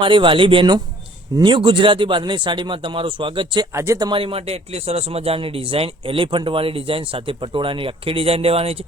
મારી વાલી બહેનો ન્યૂ ગુજરાતી બાંધણી સાડીમાં તમારું સ્વાગત છે. આજે તમારી માટે એટલી સરસ મજાની ડિઝાઇન, એલિફન્ટવાળી ડિઝાઇન, સાથે પટોળાની આખી ડિઝાઇન લેવાની છે.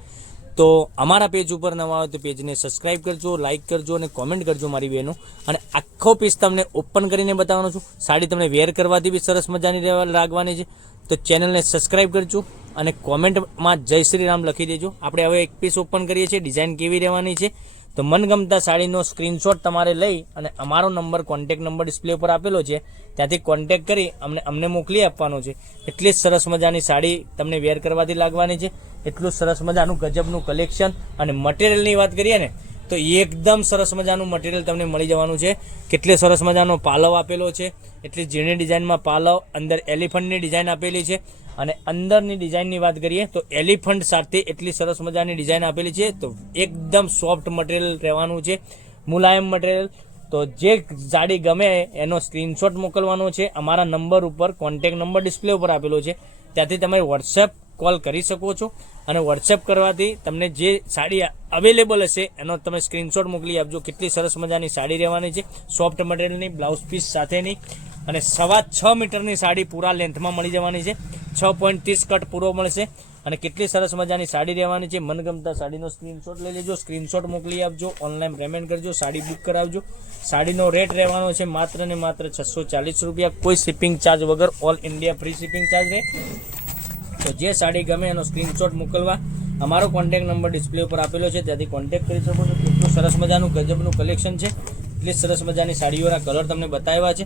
તો અમારા પેજ ઉપર નવા હોય તો પેજને સબસ્ક્રાઇબ કરજો, લાઇક કરજો અને કોમેન્ટ કરજો મારી બહેનો અને આખો પીસ તમને ઓપન કરીને બતાવવાનો છું. સાડી તમને વેર કરવાથી બી સરસ મજાની લાગવાની છે. તો ચેનલને સબસ્ક્રાઇબ કરજો અને કોમેન્ટમાં જય શ્રી રામ લખી દેજો. આપણે હવે એક પીસ ઓપન કરીએ છીએ. ડિઝાઇન કેવી રહેવાની છે? તો મનગમતા સાડીનો સ્ક્રીનશોટ તમારે લઈ અને અમારો નંબર કોન્ટેક નંબર ડિસ્પ્લે ઉપર આપેલો છે. ત્યાંથી કોન્ટેક કરી અમને અમને મોકલી આપવાનો છે. એટલી જ સરસ મજાની સાડી તમને વેર કરવાથી લાગવાની છે. એટલું સરસ મજાનું ગજબનું કલેક્શન અને મટીરિયલની વાત કરીએ ને તો એકદમ સરસ મજાનું મટીરિયલ તમને મળી જવાનું છે. કેટલે સરસ મજાનો પાલવ આપેલો છે. એટલી ઝીણી ડિઝાઇનમાં પાલવ અંદર એલિફન્ટની ડિઝાઇન આપેલી છે. અને અંદરની ડિઝાઇનની વાત કરીએ તો એલિફન્ટ સાથે એટલી સરસ મજાની ડિઝાઇન આપેલી છે. તો એકદમ સોફ્ટ મટીરિયલ રહેવાનું છે. મુલાયમ મટીરિયલ તો જે સાડી ગમે એનો સ્ક્રીનશોટ મોકલવાનો છે. અમારા નંબર ઉપર કોન્ટેક નંબર ડિસ્પ્લે ઉપર આપેલો છે. ત્યાંથી તમે વોટ્સએપ કોલ કરી શકો છો અને વોટ્સએપ કરવાથી તમને જે સાડી અવેલેબલ હશે, એનો તમે સ્ક્રીનશોટ મોકલી આપજો. કેટલી સરસ મજાની સાડી રહેવાની છે. સોફ્ટ મટીરિયલની બ્લાઉઝ પીસ સાથેની અને સવા છ મીટરની સાડી પૂરા લેન્થમાં મળી જવાની છે. છ પોઈન્ટ ત્રીસ કટ પૂરો મળશે અને કેટલી સરસ મજાની સાડી રહેવાની છે. મનગમતા સાડીનો સ્ક્રીનશોટ લઈ લેજો. સ્ક્રીનશોટ મોકલી આપજો. ઓનલાઈન પેમેન્ટ કરજો. સાડી બુક કરાવજો. સાડીનો રેટ રહેવાનો છે માત્ર ને માત્ર છસો ચાલીસ રૂપિયા. કોઈ શિપિંગ ચાર્જ વગર all India free shipping charge રહે. તો જે સાડી ગમે એનો સ્ક્રીનશોટ મોકલવા. અમારો કોન્ટેક નંબર ડિસ્પ્લે ઉપર આપેલો છે, ત્યાંથી કોન્ટેક કરી શકો છો. કેટલું સરસ મજાનું ગજબનું કલેક્શન છે. એટલી સરસ મજાની સાડીઓના કલર તમને બતાવ્યા છે.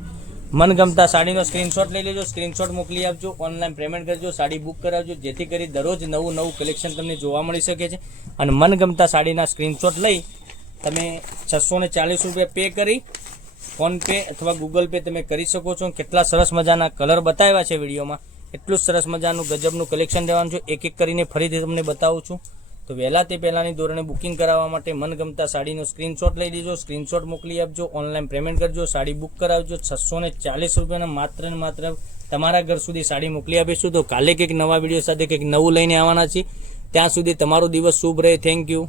મનગમતા સાડીનો સ્ક્રીનશોટ લઈ લેજો. સ્ક્રીનશોટ મોકલી આપજો. ઓનલાઈન પેમેન્ટ કરજો. સાડી બુક કરાવજો. જેથી કરી દરરોજ નવું નવું કલેક્શન તમને જોવા મળી શકે છે. અને મનગમતા સાડીના સ્ક્રીનશોટ લઈ તમે છસો ને ચાલીસ રૂપિયા પે કરી ફોનપે અથવા ગૂગલ પે તમે કરી શકો છો. કેટલા સરસ મજાના કલર બતાવ્યા છે વિડીયોમાં. એટલું જ સરસ મજાનું ગજબનું કલેક્શન રહેવાનું છે. એક એક કરીને ફરીથી તમને બતાવું છું. તો વહેલા તે પહેલાંની ધોરણે બુકિંગ કરાવવા માટે મનગમતા સાડીનો સ્ક્રીનશોટ લઈ લેજો સ્ક્રીનશોટ મોકલી આપજો. ઓનલાઈન પેમેન્ટ કરજો. સાડી બુક કરાવજો. છસો ને ચાલીસ રૂપિયાના માત્ર ને માત્ર તમારા ઘર સુધી સાડી મોકલી આપીશું. તો કાલે કંઈક નવા વીડિયો સાથે કંઈક નવું લઈને આવવાના છીએ. ત્યાં સુધી તમારો દિવસ શુભ રહે. Thank you